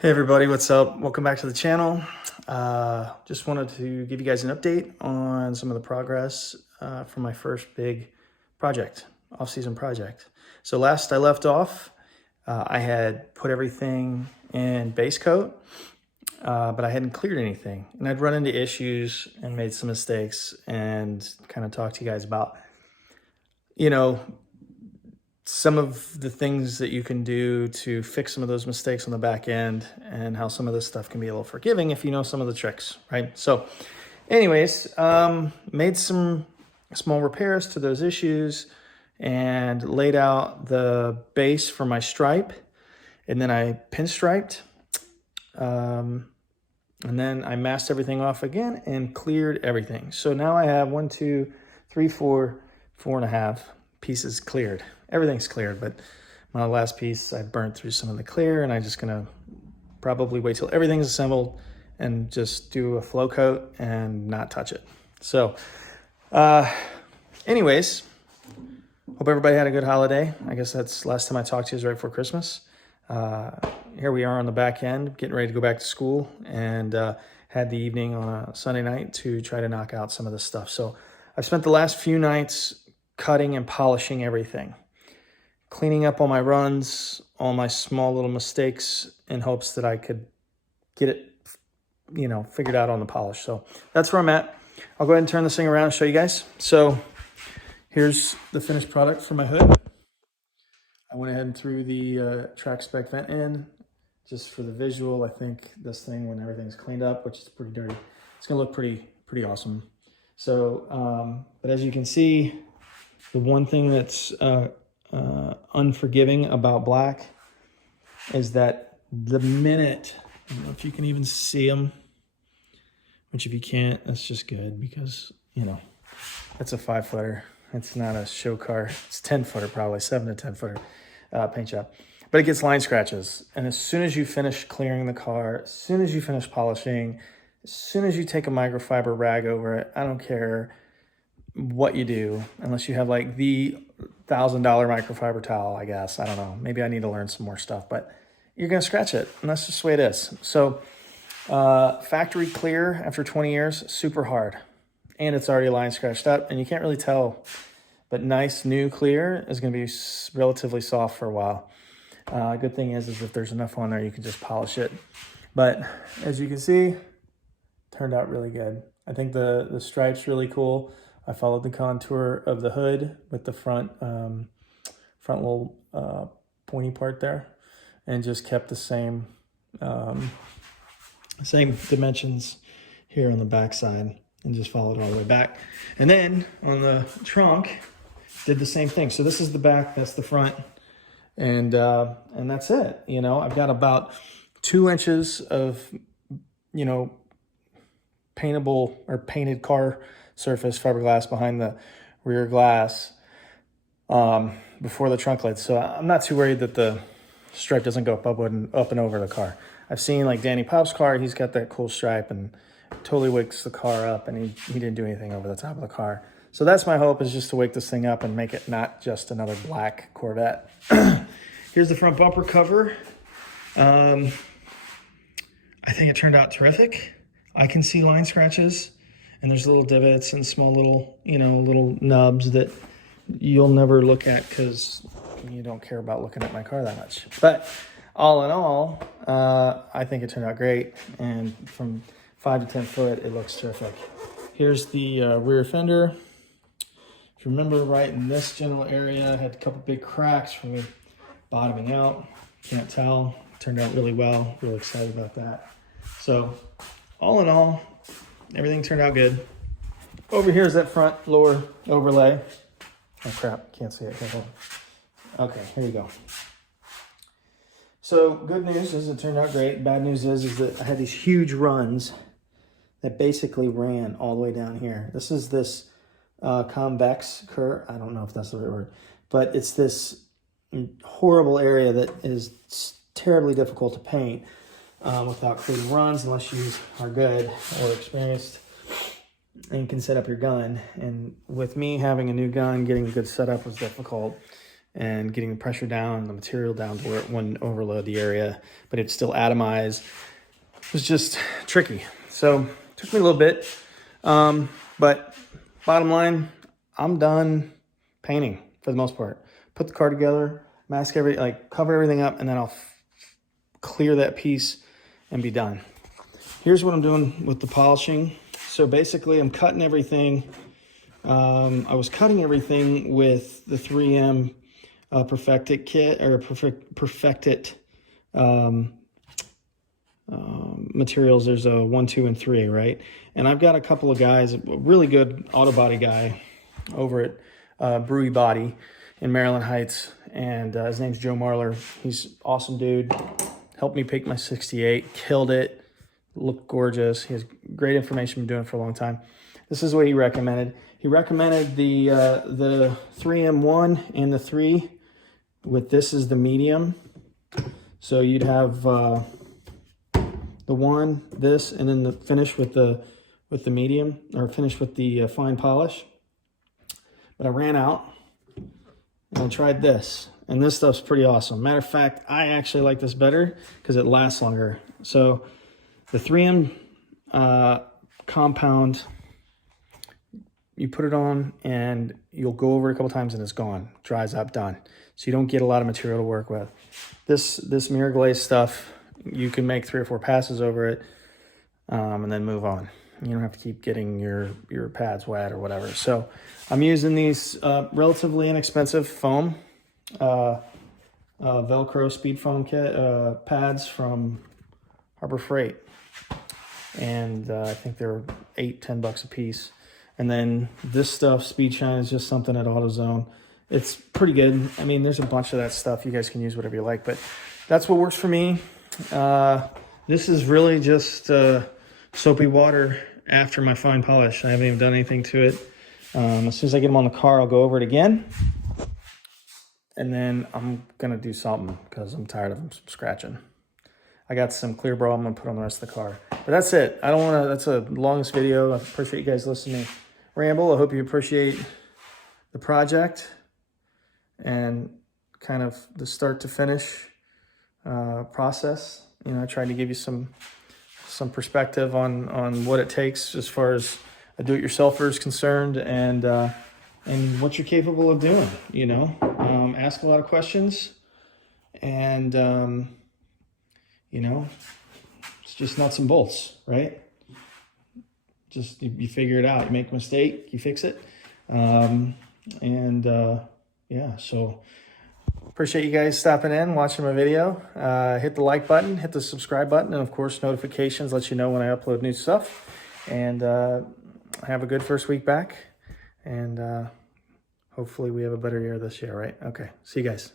Hey everybody, what's up? Welcome back to the channel. Just wanted to give you guys an update on some of the progress for my first big project, off-season project. So last I left off, I had put everything in base coat, but I hadn't cleared anything. And I'd run into issues and made some mistakes and kind of talked to you guys about, some of the things that you can do to fix some of those mistakes on the back end and how some of this stuff can be a little forgiving if you know some of the tricks, right? So anyways, made some small repairs to those issues and laid out the base for my stripe. And then I pinstriped. And then I masked everything off again and cleared everything. So now I have 1, 2, 3, 4, 4.5 pieces cleared. Everything's cleared, but my last piece, I burnt through some of the clear, and I'm just gonna probably wait till everything's assembled and just do a flow coat and not touch it. So anyways, hope everybody had a good holiday. I guess that's last time I talked to you is right before Christmas. Here we are on the back end, getting ready to go back to school, and had the evening on a Sunday night to try to knock out some of this stuff. So I've spent the last few nights cutting and polishing everything, cleaning up all my runs, all my small little mistakes in hopes that I could get it, figured out on the polish. So that's where I'm at. I'll go ahead and turn this thing around and show you guys. So here's the finished product for my hood. I went ahead and threw the track spec vent in just for the visual. I think this thing, when everything's cleaned up, which is pretty dirty, it's gonna look pretty awesome. So, but as you can see, the one thing that's unforgiving about black is that the minute, I don't know if you can even see them, which if you can't, that's just good because, that's a 5-footer. It's not a show car. It's 10-footer, probably 7 to 10-footer paint job. But it gets line scratches. And as soon as you finish clearing the car, as soon as you finish polishing, as soon as you take a microfiber rag over it, I don't care what you do, unless you have like the $1,000 microfiber towel, I guess. I don't know. Maybe I need to learn some more stuff, but you're going to scratch it. And that's just the way it is. So factory clear after 20 years, super hard. And it's already line scratched up and you can't really tell, but nice new clear is going to be relatively soft for a while. Good thing is if there's enough on there, you can just polish it. But as you can see, turned out really good. I think the stripe's really cool. I followed the contour of the hood with the front little pointy part there, and just kept the same dimensions here on the back side, and just followed it all the way back. And then on the trunk, did the same thing. So this is the back, that's the front, and that's it. I've got about 2 inches of paintable or painted car surface fiberglass behind the rear glass before the trunk lid. So I'm not too worried that the stripe doesn't go up and over the car. I've seen like Danny Pop's car, he's got that cool stripe and totally wakes the car up, and he didn't do anything over the top of the car. So that's my hope, is just to wake this thing up and make it not just another black Corvette. Here's the front bumper cover. I think it turned out terrific. I can see line scratches, and there's little divots and small little, little nubs that you'll never look at because you don't care about looking at my car that much. But all in all, I think it turned out great. And from 5 to 10 foot, it looks terrific. Here's the rear fender. If you remember, right in this general area, I had a couple big cracks from me bottoming out. Can't tell. Turned out really well. Really excited about that. So all in all, everything turned out good. Over here is that front lower overlay. Oh crap, can't see it. Okay, here we go. So good news is it turned out great. Bad news is that I had these huge runs that basically ran all the way down here. This is this convex curve. I don't know if that's the right word, but it's this horrible area that is terribly difficult to paint without creating runs, unless you are good or experienced and can set up your gun. And with me having a new gun, getting a good setup was difficult. and getting the pressure down, the material down to where it wouldn't overload the area, but it'd still atomize. It was just tricky. So it took me a little bit, but bottom line, I'm done painting for the most part. Put the car together, mask everything, like cover everything up, and then I'll clear that piece and be done. Here's what I'm doing with the polishing. So basically I'm cutting everything. I was cutting everything with the 3M Perfect-It kit, or Perfect-It materials. There's a 1, 2, and 3, right? And I've got a couple of guys, a really good auto body guy over at Brewery Body in Maryland Heights, and his name's Joe Marler. He's awesome dude. Helped me pick my 68, killed it, looked gorgeous. He has great information, been doing it for a long time. This is what he recommended. He recommended the 3M1 and the 3, with this is the medium. So you'd have the 1, this, and then the finish with the medium, or finish with the fine polish. But I ran out and I tried this, and this stuff's pretty awesome. Matter of fact, I actually like this better because it lasts longer. So the 3M compound, you put it on and you'll go over it a couple times and it's gone, dries up, done. So you don't get a lot of material to work with. This mirror glaze stuff, you can make 3 or 4 passes over it and then move on. You don't have to keep getting your pads wet or whatever. So I'm using these relatively inexpensive foam, Velcro speed foam kit, pads from Harbor Freight. And I think they're $8-10 a piece. And then this stuff, Speed Shine, is just something at AutoZone. It's pretty good. I mean, there's a bunch of that stuff. You guys can use whatever you like, but that's what works for me. This is really just soapy water after my fine polish. I haven't even done anything to it. As soon as I get them on the car, I'll go over it again. And then I'm going to do something because I'm tired of them scratching. I got some clear bra I'm going to put on the rest of the car. But that's it. I don't want to, that's the longest video. I appreciate you guys listening to me ramble. I hope you appreciate the project and kind of the start to finish process. You know, I tried to give you some perspective on what it takes as far as a do-it-yourselfer is concerned, and what you're capable of doing. You know, ask a lot of questions, and you know, it's just nuts and bolts, right? Just you figure it out. You make a mistake, you fix it, yeah. So appreciate you guys stopping in, watching my video. Hit the like button, hit the subscribe button, and of course notifications let you know when I upload new stuff. And have a good first week back, and hopefully we have a better year this year, right? Okay, see you guys.